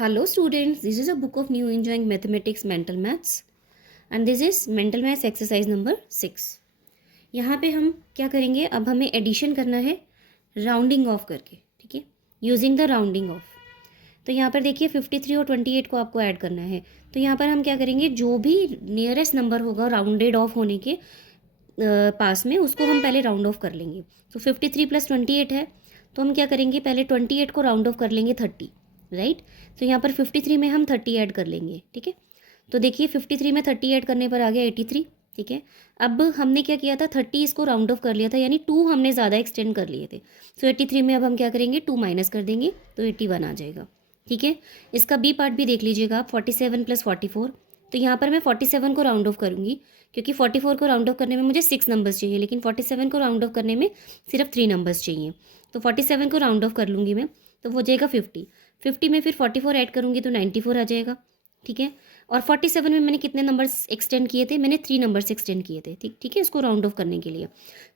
Hello students, this is a book of new enjoying mathematics mental maths and this is mental maths exercise number 6। यहाँ पे हम क्या करेंगे, अब हमें एडिशन करना है राउंडिंग ऑफ करके, ठीक है, यूजिंग द राउंडिंग ऑफ। तो यहाँ पर देखिए 53 और 28 को आपको ऐड करना है। तो यहाँ पर हम क्या करेंगे, जो भी नियरेस्ट नंबर होगा राउंडेड ऑफ होने के पास में, उसको हम पहले राउंड ऑफ कर लेंगे। तो 53 + 28 है, तो हम क्या करेंगे, पहले 28 को राउंड ऑफ कर लेंगे 30, राइट। तो यहाँ पर 53 में हम 30 ऐड कर लेंगे, ठीक है। तो देखिए 53 में 30 ऐड करने पर आ गया 83, ठीक है। अब हमने क्या किया था, 30 इसको राउंड ऑफ कर लिया था, यानी 2 हमने ज़्यादा एक्सटेंड कर लिए थे। सो 83 में अब हम क्या करेंगे, 2 माइनस कर देंगे तो 81 आ जाएगा, ठीक है। इसका बी पार्ट भी देख लीजिएगा आप, 47 + 44। तो यहाँ पर मैं 47 को राउंड ऑफ करूँगी, क्योंकि 44 को राउंड ऑफ करने में मुझे 6 नंबर्स चाहिए, लेकिन 47 को राउंड ऑफ करने में सिर्फ 3 नंबर्स चाहिए। तो 47 को राउंड ऑफ कर लूँगी मैं, तो हो जाएगा 50। 50 में फिर 44 ऐड करूँगी तो 94 आ जाएगा, ठीक है। और 47 में मैंने कितने नंबर्स एक्सटेंड किए थे, मैंने 3 नंबर्स एक्सटेंड किए थे, ठीक है, इसको राउंड ऑफ करने के लिए।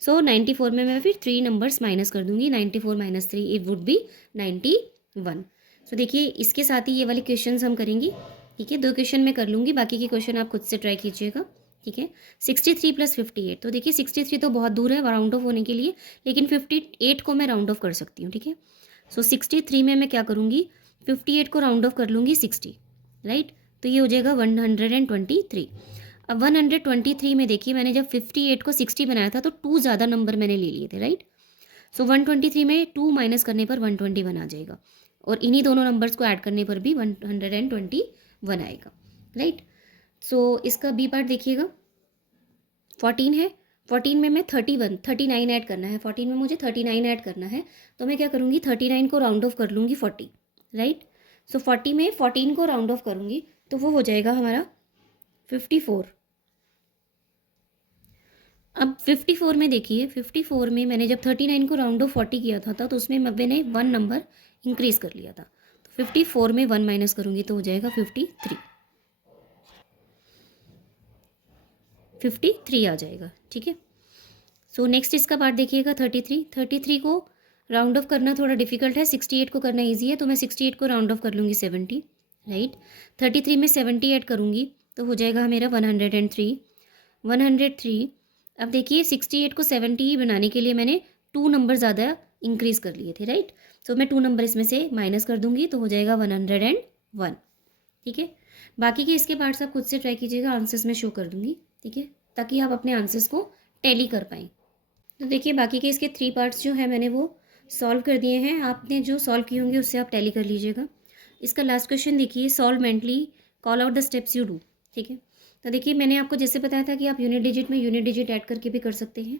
सो 94 में मैं फिर 3 नंबर्स माइनस कर दूँगी, 94 - 3 इट वुड बी 91। सो देखिए इसके साथ ही ये वाले क्वेश्चन हम करेंगे, ठीक है। 2 क्वेश्चन मैं कर लूँगी, बाकी के क्वेश्चन आप खुद से ट्राई कीजिएगा, ठीक है। 63 + 58, तो देखिए 63 तो बहुत दूर है राउंड ऑफ होने के लिए, लेकिन 58 को मैं राउंड ऑफ कर सकती हूँ, ठीक है। सो 63 में मैं क्या करूँगी, 58 को राउंड ऑफ कर लूँगी 60, राइट। तो ये हो जाएगा 123। अब 123 में देखिए, मैंने जब 58 को 60 बनाया था तो 2 ज़्यादा नंबर मैंने ले लिए थे, राइट। सो 123 में 2 माइनस करने पर 121 आ जाएगा, और इन्हीं दोनों नंबर्स को ऐड करने पर भी 121 आएगा, राइट। सो इसका बी पार्ट देखिएगा, 14 है। 14 में मैं 39 ऐड करना है, 14 में मुझे 39 ऐड करना है। तो मैं क्या करूँगी, 39 को राउंड ऑफ कर लूँगी 40, राइट। सो 40 में 14 को राउंड ऑफ करूँगी तो वो हो जाएगा हमारा 54। अब 54 में देखिए, 54 में मैंने जब 39 को राउंड ऑफ 40 किया था तो उसमें मैंने 1 नंबर इंक्रीज़ कर लिया था। तो 54 में 1 माइनस करूँगी तो हो जाएगा 53 आ जाएगा, ठीक है। सो नेक्स्ट इसका पार्ट देखिएगा, 33 को राउंड ऑफ करना थोड़ा डिफिकल्ट है, 68 को करना ईजी है। तो मैं 68 को राउंड ऑफ कर लूँगी 70, राइट। 33 में 70 ऐड करूँगी तो हो जाएगा मेरा 103। अब देखिए 68 को 70 बनाने के लिए मैंने 2 नंबर ज़्यादा इंक्रीज़ कर लिए थे, राइट। सो मैं 2 नंबर इसमें से माइनस कर दूँगी तो हो जाएगा 101, ठीक है। बाकी के इसके पार्ट्स आप खुद से ट्राई कीजिएगा, आंसर्स में शो कर दूँगी, ठीक है, ताकि आप अपने आंसर्स को टैली कर पाएँ। तो देखिए बाकी के इसके 3 पार्ट्स जो है मैंने वो सॉल्व कर दिए हैं, आपने जो सॉल्व किए होंगे उससे आप टैली कर लीजिएगा। इसका लास्ट क्वेश्चन देखिए, solve mentally, call out the steps you do, ठीक है। तो देखिए मैंने आपको जैसे बताया था कि आप यूनिट डिजिट में यूनिट डिजिट ऐड करके भी कर सकते हैं,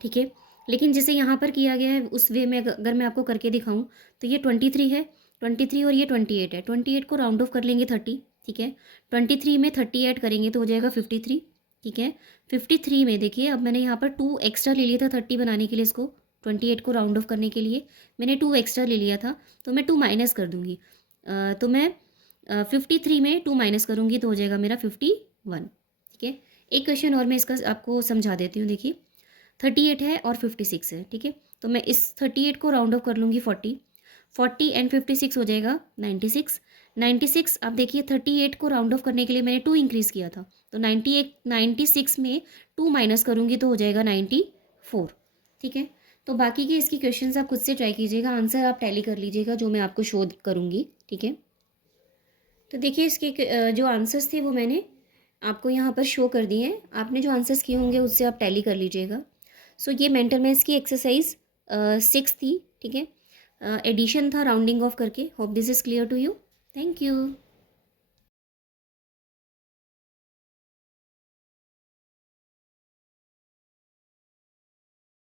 ठीक है। लेकिन जैसे यहाँ पर किया गया है उस वे में अगर मैं आपको करके दिखाऊँ तो ये 23 है, 23 और ये 28 है। 28 को राउंड ऑफ कर लेंगे 30, ठीक है। 23 में 30 ऐड करेंगे तो हो जाएगा 53, ठीक है। 53 में देखिए अब मैंने यहाँ पर 2 एक्स्ट्रा ले लिया था 30 बनाने के लिए, इसको 28 को राउंड ऑफ करने के लिए मैंने 2 एक्स्ट्रा ले लिया था, तो मैं 2 माइनस कर दूँगी। तो मैं 53 में 2 माइनस करूँगी तो हो जाएगा मेरा 51, ठीक है। एक क्वेश्चन और मैं इसका आपको समझा देती हूँ, देखिए 38 है और 56 है, ठीक है। तो मैं इस 38 को राउंड ऑफ कर लूँगी 40 एंड 56 हो जाएगा 96। अब देखिए 38 को राउंड ऑफ करने के लिए मैंने 2 इंक्रीज़ किया था, तो 96 में 2 माइनस करूँगी तो हो जाएगा 94, ठीक है। तो बाकी के इसकी क्वेश्चंस आप खुद से ट्राई कीजिएगा, आंसर आप टैली कर लीजिएगा जो मैं आपको शो करूँगी, ठीक है। तो देखिए इसके जो आंसर्स थे वो मैंने आपको यहाँ पर शो कर दिए हैं, आपने जो आंसर्स किए होंगे उससे आप टैली कर लीजिएगा। सो ये मेंटल मैथ्स की एक्सरसाइज 6 थी, ठीक है। एडिशन था राउंडिंग ऑफ करके। Hope this is clear to you. Thank you.